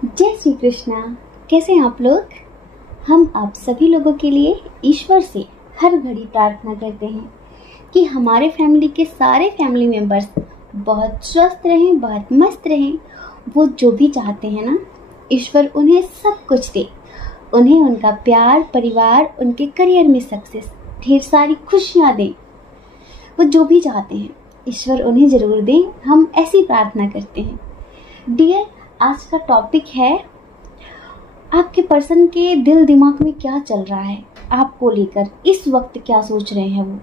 जय श्री कृष्णा। कैसे हैं आप लोग? हम आप सभी लोगों के लिए ईश्वर से हर घड़ी प्रार्थना करते हैं कि हमारे फैमिली के सारे फैमिली मेंबर्स बहुत स्वस्थ रहें, बहुत मस्त रहें। वो जो भी चाहते हैं ना, ईश्वर उन्हें सब कुछ दे। उन्हें उनका प्यार, परिवार, उनके करियर में सक्सेस, ढेर सारी खुशियाँ दे। वो जो भी चाहते हैं ईश्वर उन्हें ज़रूर दे। हम ऐसी प्रार्थना करते हैं। डियर, आज का टॉपिक है आपके पर्सन के दिल दिमाग में क्या चल रहा है, आपको लेकर इस वक्त क्या सोच रहे हैं, वो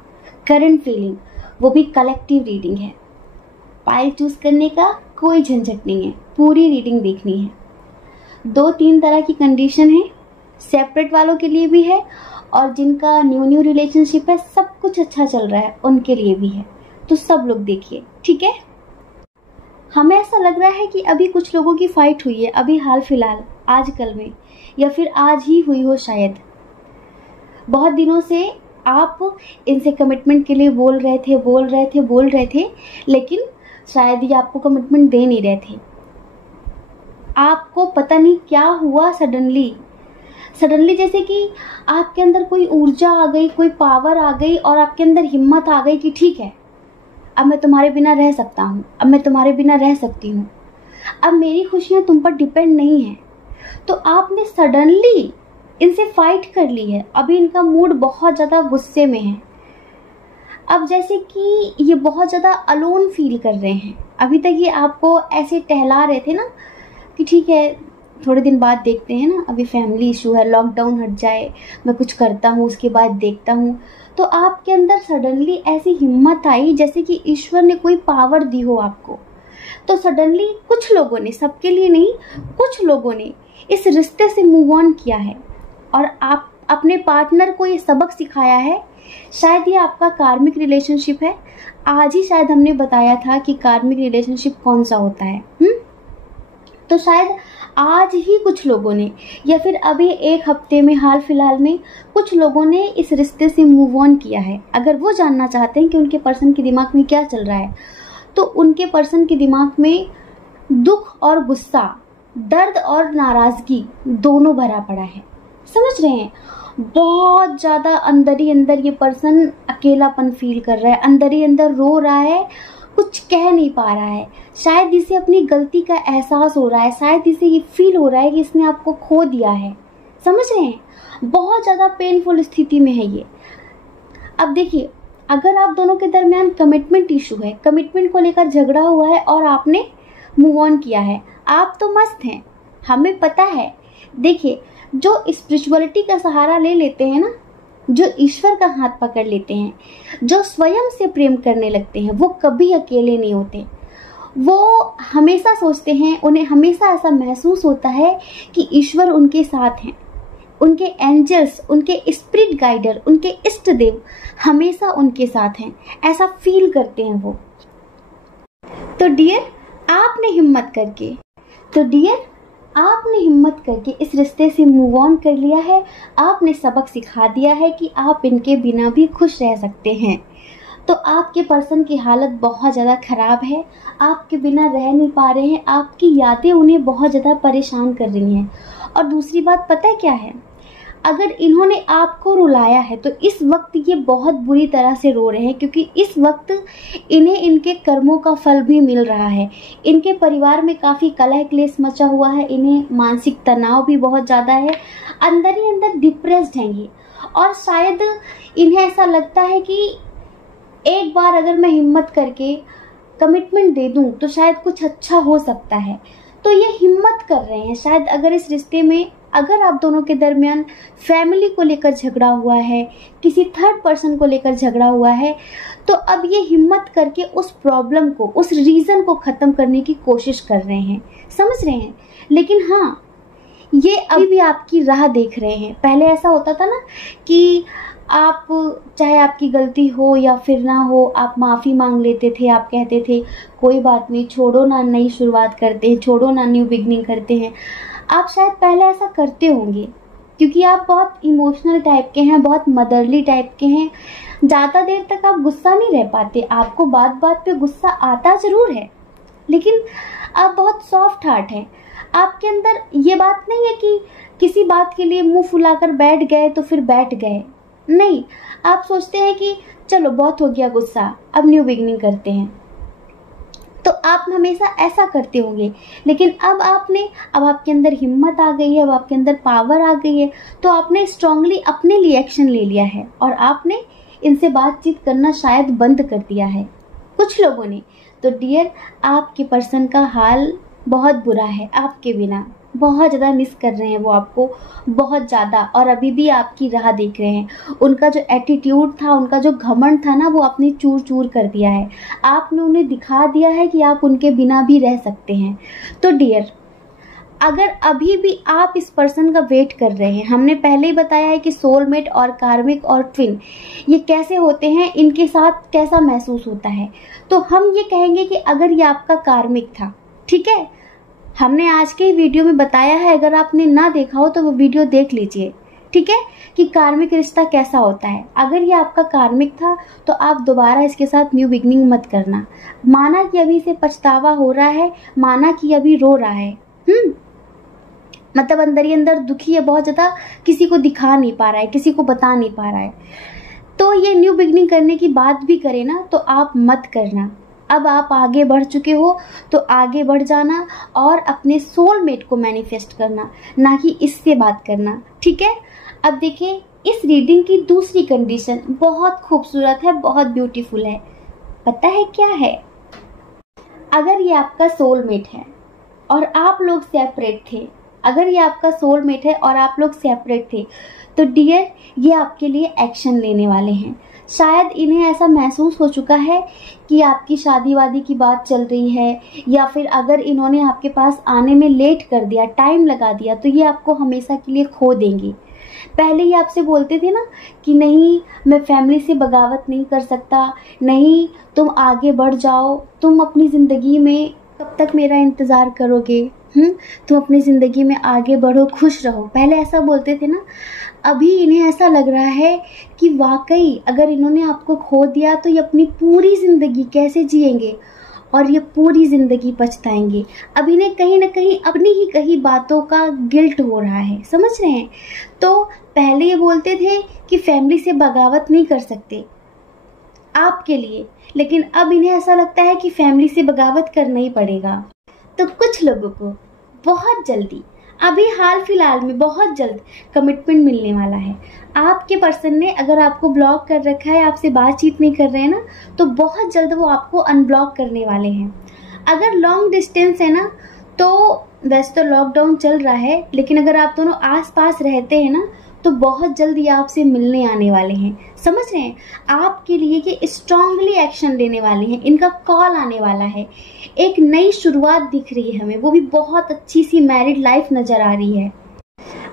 करंट फीलिंग, वो भी कलेक्टिव रीडिंग है। पाइल चूज करने का कोई झंझट नहीं है, पूरी रीडिंग देखनी है। 2-3 तरह की कंडीशन है, सेपरेट वालों के लिए भी है और जिनका न्यू रिलेशनशिप है, सब कुछ अच्छा चल रहा है, उनके लिए भी है। तो सब लोग देखिए, ठीक है। हमें ऐसा लग रहा है कि अभी कुछ लोगों की फाइट हुई है, अभी हाल फिलहाल, आजकल में, या फिर आज ही हुई हो शायद। बहुत दिनों से आप इनसे कमिटमेंट के लिए बोल रहे थे, लेकिन शायद ये आपको कमिटमेंट दे नहीं रहे थे। आपको पता नहीं क्या हुआ, सडनली जैसे कि आपके अंदर कोई ऊर्जा आ गई, कोई पावर आ गई और आपके अंदर हिम्मत आ गई कि ठीक है, अब मैं तुम्हारे बिना रह सकता हूँ, अब मैं तुम्हारे बिना रह सकती हूँ, अब मेरी खुशियाँ तुम पर डिपेंड नहीं है। तो आपने सडनली इनसे फाइट कर ली है। अभी इनका मूड बहुत ज़्यादा गुस्से में है। अब जैसे कि ये बहुत ज़्यादा अलोन फील कर रहे हैं। अभी तक ये आपको ऐसे टहला रहे थे ना कि ठीक है, थोड़े दिन बाद देखते हैं ना, अभी फैमिली इशू है, लॉकडाउन हट जाए, मैं कुछ करता हूँ, उसके बाद देखता हूँ। तो आपके अंदर सडनली ऐसी हिम्मत आई जैसे कि ईश्वर ने कोई पावर दी हो आपको। तो सडनली कुछ लोगों ने, सबके लिए नहीं, कुछ लोगों ने इस रिश्ते से मूव ऑन किया है और आप अपने पार्टनर को ये सबक सिखाया है। शायद ये आपका कार्मिक रिलेशनशिप है। आज ही शायद हमने बताया था कि कार्मिक रिलेशनशिप कौन सा होता है। तो शायद आज ही कुछ लोगों ने, या फिर अभी एक हफ्ते में, हाल फिलहाल में कुछ लोगों ने इस रिश्ते से मूव ऑन किया है। अगर वो जानना चाहते हैं कि उनके पर्सन के दिमाग में क्या चल रहा है, तो उनके पर्सन के दिमाग में दुख और गुस्सा, दर्द और नाराज़गी दोनों भरा पड़ा है। समझ रहे हैं? बहुत ज़्यादा अंदर ही अंदर ये पर्सन अकेलापन फील कर रहा है, अंदर ही अंदर रो रहा है, कुछ कह नहीं पा रहा है। शायद इसे अपनी गलती का एहसास हो रहा है, शायद इसे ये फील हो रहा है कि इसने आपको खो दिया है। समझ रहे हैं? बहुत ज़्यादा पेनफुल स्थिति में है ये। अब देखिए, अगर आप दोनों के दरमियान कमिटमेंट इशू है, कमिटमेंट को लेकर झगड़ा हुआ है और आपने मूव ऑन किया है, आप तो मस्त हैं, हमें पता है। देखिए, जो स्पिरिचुअलिटी का सहारा ले लेते हैं ना, जो ईश्वर का हाथ पकड़ लेते हैं, जो स्वयं से प्रेम करने लगते हैं, वो कभी अकेले नहीं होते। वो हमेशा सोचते हैं, उन्हें हमेशा ऐसा महसूस होता है कि ईश्वर उनके साथ हैं। उनके एंजल्स, उनके स्पिरिट गाइडर, उनके इष्ट देव हमेशा उनके साथ हैं, ऐसा फील करते हैं वो। तो डियर, आपने हिम्मत करके इस रिश्ते से मूव ऑन कर लिया है। आपने सबक सिखा दिया है कि आप इनके बिना भी खुश रह सकते हैं। तो आपके पर्सन की हालत बहुत ज़्यादा ख़राब है, आपके बिना रह नहीं पा रहे हैं, आपकी यादें उन्हें बहुत ज़्यादा परेशान कर रही हैं। और दूसरी बात पता है क्या है? अगर इन्होंने आपको रुलाया है तो इस वक्त ये बहुत बुरी तरह से रो रहे हैं, क्योंकि इस वक्त इन्हें इनके कर्मों का फल भी मिल रहा है। इनके परिवार में काफ़ी कलह क्लेश मचा हुआ है, इन्हें मानसिक तनाव भी बहुत ज़्यादा है, अंदर ही अंदर डिप्रेस्ड हैं ये। और शायद इन्हें ऐसा लगता है कि एक बार अगर मैं हिम्मत करके कमिटमेंट दे दूं तो शायद कुछ अच्छा हो सकता है। तो ये हिम्मत कर रहे हैं। शायद अगर इस रिश्ते में, अगर आप दोनों के दरमियान फैमिली को लेकर झगड़ा हुआ है, किसी थर्ड पर्सन को लेकर झगड़ा हुआ है, तो अब ये हिम्मत करके उस प्रॉब्लम को, उस रीज़न को ख़त्म करने की कोशिश कर रहे हैं। समझ रहे हैं? लेकिन हाँ, ये अभी भी आपकी राह देख रहे हैं। पहले ऐसा होता था ना कि आप, चाहे आपकी गलती हो या फिर ना हो, आप माफ़ी मांग लेते थे, आप कहते थे कोई बात नहीं, छोड़ो ना, नई शुरुआत करते हैं, छोड़ो ना, न्यू बिगनिंग करते हैं। आप शायद पहले ऐसा करते होंगे क्योंकि आप बहुत इमोशनल टाइप के हैं, बहुत मदरली टाइप के हैं। ज़्यादा देर तक आप गुस्सा नहीं रह पाते, आपको बात बात पे गुस्सा आता ज़रूर है, लेकिन आप बहुत सॉफ्ट हार्ट हैं। आपके अंदर ये बात नहीं है कि किसी बात के लिए मुंह फुलाकर बैठ गए तो फिर बैठ गए, नहीं, आप सोचते हैं कि चलो बहुत हो गया गुस्सा, अब न्यू बिगनिंग करते हैं। तो आप हमेशा ऐसा करते होंगे, लेकिन अब आपके अंदर हिम्मत आ गई है, अब आपके अंदर पावर आ गई है, तो आपने स्ट्रांगली अपने लिए एक्शन ले लिया है और आपने इनसे बातचीत करना शायद बंद कर दिया है, कुछ लोगों ने। तो डियर, आपके पर्सन का हाल बहुत बुरा है, आपके बिना बहुत ज़्यादा मिस कर रहे हैं वो आपको, बहुत ज़्यादा, और अभी भी आपकी राह देख रहे हैं। उनका जो एटीट्यूड था, उनका जो घमंड था ना, वो आपने चूर चूर कर दिया है। आपने उन्हें दिखा दिया है कि आप उनके बिना भी रह सकते हैं। तो डियर, अगर अभी भी आप इस पर्सन का वेट कर रहे हैं, हमने पहले ही बताया है कि सोलमेट और कार्मिक और ट्विन ये कैसे होते हैं, इनके साथ कैसा महसूस होता है। तो हम ये कहेंगे कि अगर ये आपका कार्मिक था, ठीक है, हमने आज के वीडियो में बताया है, अगर आपने ना देखा हो तो वो वीडियो देख लीजिए, ठीक है, कि कार्मिक रिश्ता कैसा होता है। अगर ये आपका कार्मिक था तो आप दोबारा इसके साथ न्यू बिगनिंग मत करना। माना कि अभी इसे पछतावा हो रहा है, माना कि अभी रो रहा है, मतलब अंदर ही अंदर दुखी है बहुत ज़्यादा, किसी को दिखा नहीं पा रहा है, किसी को बता नहीं पा रहा है, तो ये न्यू बिगनिंग करने की बात भी करे ना तो आप मत करना। अब आप आगे बढ़ चुके हो तो आगे बढ़ जाना और अपने सोलमेट को मैनिफेस्ट करना, ना कि इससे बात करना, ठीक है। अब देखिए, इस रीडिंग की दूसरी कंडीशन बहुत खूबसूरत है, बहुत ब्यूटीफुल है। पता है क्या है? अगर ये आपका सोलमेट है और आप लोग सेपरेट थे, अगर ये आपका सोलमेट है और आप लोग सेपरेट थे, तो डियर, ये आपके लिए एक्शन लेने वाले हैं। शायद इन्हें ऐसा महसूस हो चुका है कि आपकी शादी वादी की बात चल रही है, या फिर अगर इन्होंने आपके पास आने में लेट कर दिया, टाइम लगा दिया, तो ये आपको हमेशा के लिए खो देंगे। पहले ही आपसे बोलते थे ना कि नहीं, मैं फैमिली से बगावत नहीं कर सकता, नहीं, तुम आगे बढ़ जाओ, तुम अपनी ज़िंदगी में कब तक मेरा इंतज़ार करोगे, तुम अपनी ज़िंदगी में आगे बढ़ो, खुश रहो, पहले ऐसा बोलते थे ना। अभी इन्हें ऐसा लग रहा है कि वाकई अगर इन्होंने आपको खो दिया तो ये अपनी पूरी ज़िंदगी कैसे जिएंगे और ये पूरी ज़िंदगी पछताएंगे। अब इन्हें कहीं ना कहीं अपनी ही कहीं बातों का गिल्ट हो रहा है, समझ रहे हैं। तो पहले ये बोलते थे कि फैमिली से बगावत नहीं कर सकते आपके लिए, लेकिन अब इन्हें ऐसा लगता है कि फैमिली से बगावत करना ही पड़ेगा। तो कुछ लोगों को बहुत जल्दी, अभी हाल फिलहाल में बहुत जल्द कमिटमेंट मिलने वाला है। आपके पर्सन ने अगर आपको ब्लॉक कर रखा है, आपसे बातचीत नहीं कर रहे हैं ना, तो बहुत जल्द वो आपको अनब्लॉक करने वाले हैं। अगर लॉन्ग डिस्टेंस है ना, तो वैसे तो लॉकडाउन चल रहा है, लेकिन अगर आप दोनों आस पास रहते हैं ना, तो बहुत जल्द ये आपसे मिलने आने वाले हैं, समझ रहे हैं। आपके लिए ये स्ट्रांगली एक्शन लेने वाले हैं, इनका कॉल आने वाला है, एक नई शुरुआत दिख रही है हमें, वो भी बहुत अच्छी सी मैरिड लाइफ नज़र आ रही है।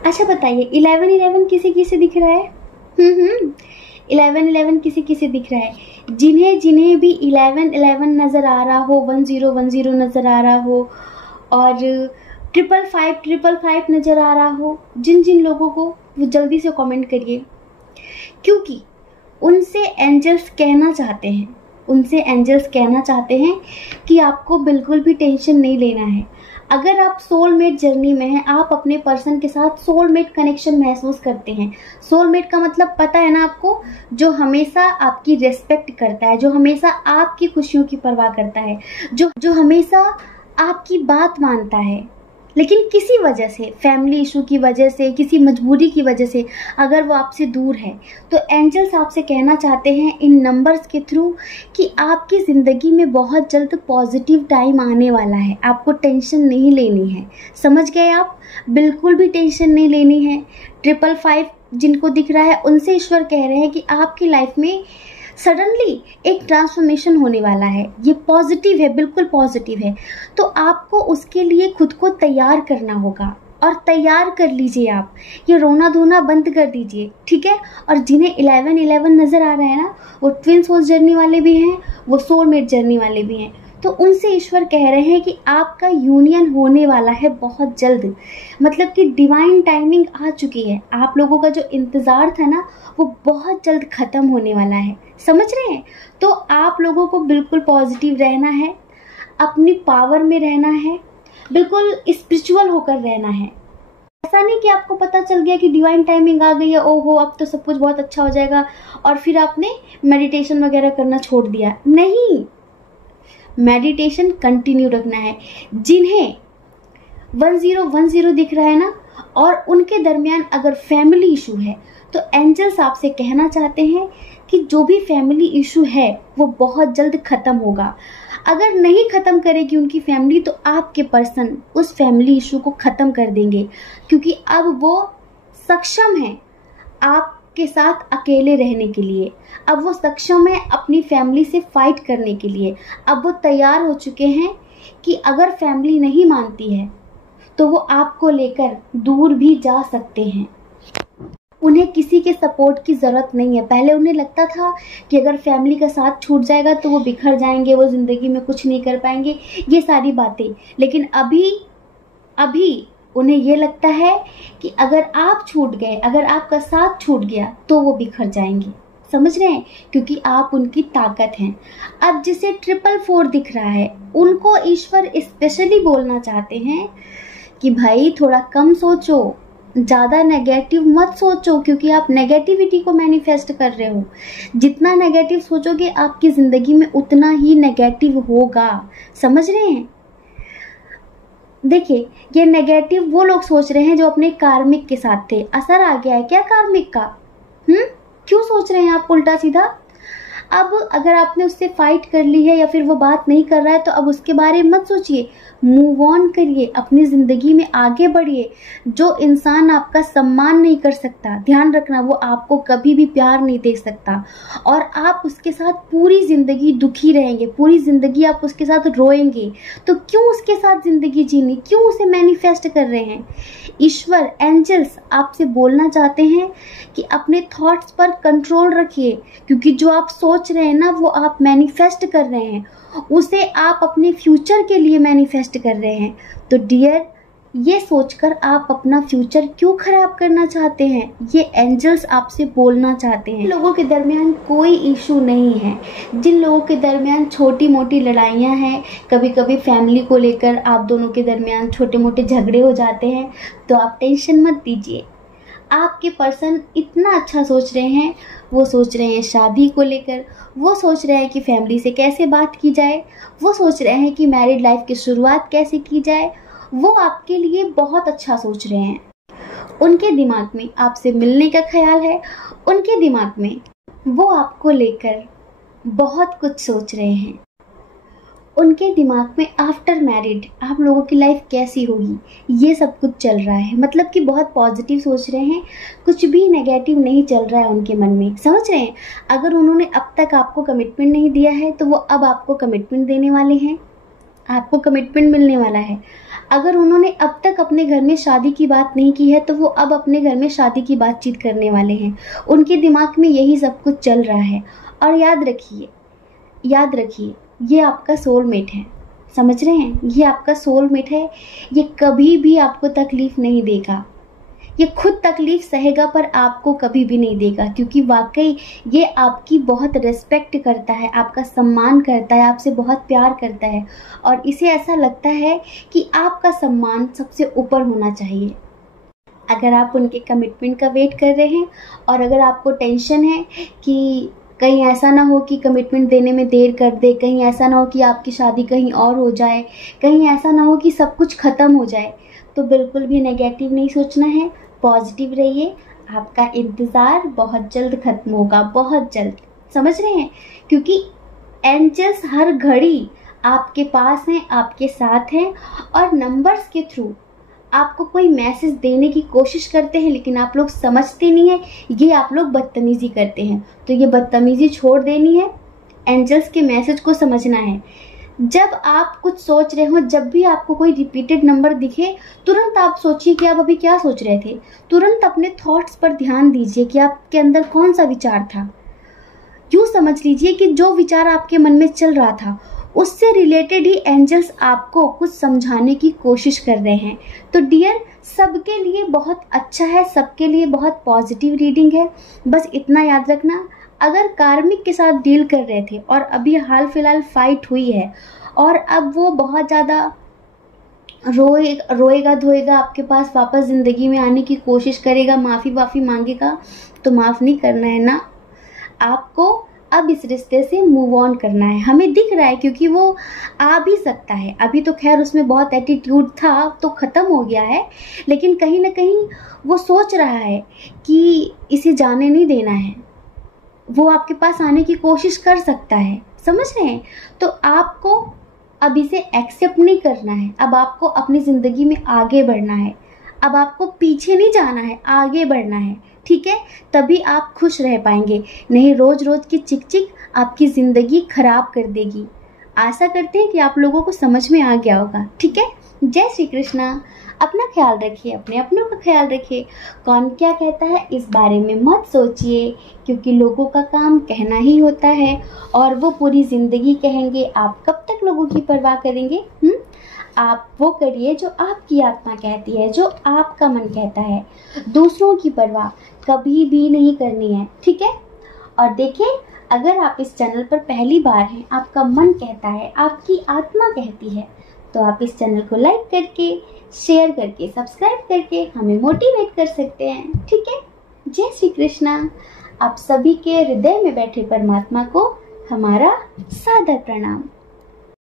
अच्छा बताइए, 11-11 किसे किसे दिख रहा है? 11-11 किसे किसे दिख रहा है? जिन्हें जिन्हें भी 11-11 नज़र आ रहा हो, 1010 नज़र आ रहा हो, और 555 नज़र आ रहा हो, जिन जिन लोगों को, वो जल्दी से कमेंट करिए, क्योंकि उनसे एंजल्स कहना चाहते हैं, उनसे एंजल्स कहना चाहते हैं कि आपको बिल्कुल भी टेंशन नहीं लेना है। अगर आप सोलमेट जर्नी में हैं, आप अपने पर्सन के साथ सोलमेट कनेक्शन महसूस करते हैं। सोलमेट का मतलब पता है ना आपको, जो हमेशा आपकी रिस्पेक्ट करता है, जो हमेशा आपकी खुशियों की परवाह करता है, जो हमेशा आपकी बात मानता है। लेकिन किसी वजह से, फैमिली इशू की वजह से, किसी मजबूरी की वजह से अगर वो आपसे दूर है, तो एंजल्स आपसे कहना चाहते हैं इन नंबर्स के थ्रू कि आपकी ज़िंदगी में बहुत जल्द पॉजिटिव टाइम आने वाला है। आपको टेंशन नहीं लेनी है, समझ गए आप? बिल्कुल भी टेंशन नहीं लेनी है। 555 जिनको दिख रहा है, उनसे ईश्वर कह रहे हैं कि आपकी लाइफ में सडनली एक ट्रांसफॉर्मेशन होने वाला है। ये पॉजिटिव है, बिल्कुल पॉजिटिव है। तो आपको उसके लिए खुद को तैयार करना होगा, और तैयार कर लीजिए आप, ये रोना धोना बंद कर दीजिए, ठीक है। और जिन्हें 11-11 नज़र आ रहा है ना, वो ट्विन सोल जर्नी वाले भी हैं, वो सोलमेट जर्नी वाले भी हैं। तो उनसे ईश्वर कह रहे हैं कि आपका यूनियन होने वाला है बहुत जल्द, मतलब कि डिवाइन टाइमिंग आ चुकी है। आप लोगों का जो इंतज़ार था ना, वो बहुत जल्द ख़त्म होने वाला है, समझ रहे हैं। तो आप लोगों को बिल्कुल पॉजिटिव रहना है, अपनी पावर में रहना है, बिल्कुल स्पिरिचुअल होकर रहना है। ऐसा नहीं कि आपको पता चल गया कि डिवाइन टाइमिंग आ गई है, ओहो अब तो सब कुछ बहुत अच्छा हो जाएगा, और फिर आपने मेडिटेशन वगैरह करना छोड़ दिया। नहीं, मेडिटेशन कंटिन्यू रखना है। जिन्हें 1010 दिख रहा है ना, और उनके दरमियान अगर फैमिली इशू है, तो एंजल्स आपसे कहना चाहते हैं कि जो भी फैमिली इशू है वो बहुत जल्द खत्म होगा। अगर नहीं खत्म करेगी उनकी फैमिली, तो आपके पर्सन उस फैमिली इशू को खत्म कर देंगे, क्योंकि अब वो सक्षम है आपके साथ अकेले रहने के लिए। अब वो सक्षम है अपनी फैमिली से फाइट करने के लिए। अब वो तैयार हो चुके हैं कि अगर फैमिली नहीं मानती है तो वो आपको लेकर दूर भी जा सकते हैं। उन्हें किसी के सपोर्ट की ज़रूरत नहीं है। पहले उन्हें लगता था कि अगर फैमिली का साथ छूट जाएगा तो वो बिखर जाएंगे, वो ज़िंदगी में कुछ नहीं कर पाएंगे, ये सारी बातें। लेकिन अभी उन्हें ये लगता है कि अगर आप छूट गए, अगर आपका साथ छूट गया, तो वो बिखर जाएंगे। समझ रहे हैं? क्योंकि आप उनकी ताकत हैं। अब जिसे 444 दिख रहा है, उनको ईश्वर स्पेशली बोलना चाहते हैं कि भाई थोड़ा कम सोचो, ज़्यादा नेगेटिव मत सोचो, क्योंकि आप नेगेटिविटी को मैनिफेस्ट कर रहे हो। जितना नेगेटिव सोचोगे आपकी ज़िंदगी में उतना ही नेगेटिव होगा। समझ रहे हैं? देखिए, ये नेगेटिव वो लोग सोच रहे हैं जो अपने कार्मिक के साथ थे। असर आ गया है क्या कार्मिक का? क्यों सोच रहे हैं आप उल्टा सीधा? अब अगर आपने उससे फाइट कर ली है या फिर वो बात नहीं कर रहा है, तो अब उसके बारे में मत सोचिए, मूव ऑन करिए, अपनी ज़िंदगी में आगे बढ़िए। जो इंसान आपका सम्मान नहीं कर सकता, ध्यान रखना, वो आपको कभी भी प्यार नहीं दे सकता, और आप उसके साथ पूरी ज़िंदगी दुखी रहेंगे, पूरी ज़िंदगी आप उसके साथ रोएंगे। तो क्यों उसके साथ ज़िंदगी जीनी? क्यों उसे मैनिफेस्ट कर रहे हैं? ईश्वर, एंजल्स आपसे बोलना चाहते हैं कि अपने थॉट्स पर कंट्रोल रखिए, क्योंकि जो आप सोच रहे हैं ना, वो आप मैनिफेस्ट कर रहे हैं, उसे आप अपने फ्यूचर के लिए मैनिफेस्ट कर रहे हैं। तो डियर, ये सोचकर आप अपना फ्यूचर क्यों खराब करना चाहते हैं? ये एंजल्स आपसे बोलना चाहते हैं। लोगों के दरमियान कोई इशू नहीं है। जिन लोगों के दरमियान छोटी मोटी लड़ाइयाँ हैं, कभी कभी फैमिली को लेकर आप दोनों के दरमियान छोटे मोटे झगड़े हो जाते हैं, तो आप टेंशन मत दीजिए। आपके पर्सन इतना अच्छा सोच रहे हैं। वो सोच रहे हैं शादी को लेकर, वो सोच रहे हैं कि फैमिली से कैसे बात की जाए, वो सोच रहे हैं कि मैरिड लाइफ की शुरुआत कैसे की जाए। वो आपके लिए बहुत अच्छा सोच रहे हैं। उनके दिमाग में आपसे मिलने का ख्याल है। उनके दिमाग में वो आपको लेकर बहुत कुछ सोच रहे हैं। उनके दिमाग में आफ्टर मैरिड आप लोगों की लाइफ कैसी होगी, ये सब कुछ चल रहा है। मतलब कि बहुत पॉजिटिव सोच रहे हैं, कुछ भी नेगेटिव नहीं चल रहा है उनके मन में। समझ रहे हैं? अगर उन्होंने अब तक आपको कमिटमेंट नहीं दिया है, तो वो अब आपको कमिटमेंट देने वाले हैं, आपको कमिटमेंट मिलने वाला है। अगर उन्होंने अब तक अपने घर में शादी की बात नहीं की है, तो वो अब अपने घर में शादी की बातचीत करने वाले हैं। उनके दिमाग में यही सब कुछ चल रहा है। और याद रखिए, ये आपका सोलमेट है। समझ रहे हैं? ये आपका सोलमेट है। ये कभी भी आपको तकलीफ नहीं देगा। ये खुद तकलीफ सहेगा, पर आपको कभी भी नहीं देगा, क्योंकि वाकई ये आपकी बहुत रिस्पेक्ट करता है, आपका सम्मान करता है, आपसे बहुत प्यार करता है, और इसे ऐसा लगता है कि आपका सम्मान सबसे ऊपर होना चाहिए। अगर आप उनके कमिटमेंट का वेट कर रहे हैं, और अगर आपको टेंशन है कि कहीं ऐसा ना हो कि कमिटमेंट देने में देर कर दे, कहीं ऐसा ना हो कि आपकी शादी कहीं और हो जाए, कहीं ऐसा ना हो कि सब कुछ ख़त्म हो जाए, तो बिल्कुल भी नेगेटिव नहीं सोचना है। पॉजिटिव रहिए। आपका इंतज़ार बहुत जल्द ख़त्म होगा, बहुत जल्द। समझ रहे हैं? क्योंकि एंजल्स हर घड़ी आपके पास हैं, आपके साथ हैं, और नंबर्स के थ्रू आपको कोई मैसेज देने की कोशिश करते हैं, लेकिन आप लोग समझते नहीं हैं। ये आप लोग बदतमीज़ी करते हैं, तो ये बदतमीज़ी छोड़ देनी है। एंजल्स के मैसेज को समझना है। जब आप कुछ सोच रहे हो, जब भी आपको कोई रिपीटेड नंबर दिखे, तुरंत आप सोचिए कि आप अभी क्या सोच रहे थे। तुरंत अपने थॉट्स पर ध्यान दीजिए कि आपके अंदर कौन सा विचार था। यूँ समझ लीजिए कि जो विचार आपके मन में चल रहा था, उससे रिलेटेड ही एंजल्स आपको कुछ समझाने की कोशिश कर रहे हैं। तो डियर, सबके लिए बहुत अच्छा है, सबके लिए बहुत पॉजिटिव रीडिंग है। बस इतना याद रखना, अगर कार्मिक के साथ डील कर रहे थे और अभी हाल फिलहाल फाइट हुई है, और अब वो बहुत ज़्यादा रोएगा धोएगा, आपके पास वापस ज़िंदगी में आने की कोशिश करेगा, माफ़ी वाफ़ी मांगेगा, तो माफ़ नहीं करना है ना। आपको अब इस रिश्ते से मूव ऑन करना है। हमें दिख रहा है क्योंकि वो आ भी सकता है, अभी तो खैर उसमें बहुत एटीट्यूड था तो ख़त्म हो गया है, लेकिन कहीं ना कहीं वो सोच रहा है कि इसे जाने नहीं देना है। वो आपके पास आने की कोशिश कर सकता है, समझ रहे हैं? तो आपको अब इसे एक्सेप्ट नहीं करना है। अब आपको अपनी ज़िंदगी में आगे बढ़ना है। अब आपको पीछे नहीं जाना है, आगे बढ़ना है, ठीक है? तभी आप खुश रह पाएंगे, नहीं रोज़ रोज़ की चिक चिक आपकी ज़िंदगी खराब कर देगी। आशा करते हैं कि आप लोगों को समझ में आ गया होगा, ठीक है? जय श्री कृष्णा। अपना ख्याल रखिए, अपने अपनों का ख्याल रखिए। कौन क्या कहता है इस बारे में मत सोचिए, क्योंकि लोगों का काम कहना ही होता है और वो पूरी ज़िंदगी कहेंगे। आप कब तक लोगों की परवाह करेंगे? आप वो करिए जो आपकी आत्मा कहती है, जो आपका मन कहता है। दूसरों की परवाह कभी भी नहीं करनी है, ठीक है? और देखिए, अगर आप इस चैनल पर पहली बार हैं, आपका मन कहता है, आपकी आत्मा कहती है, तो आप इस चैनल को लाइक करके, शेयर करके, सब्सक्राइब करके हमें मोटिवेट कर सकते हैं, ठीक है? जय श्री कृष्णा। आप सभी के हृदय में बैठे परमात्मा को हमारा सादर प्रणाम।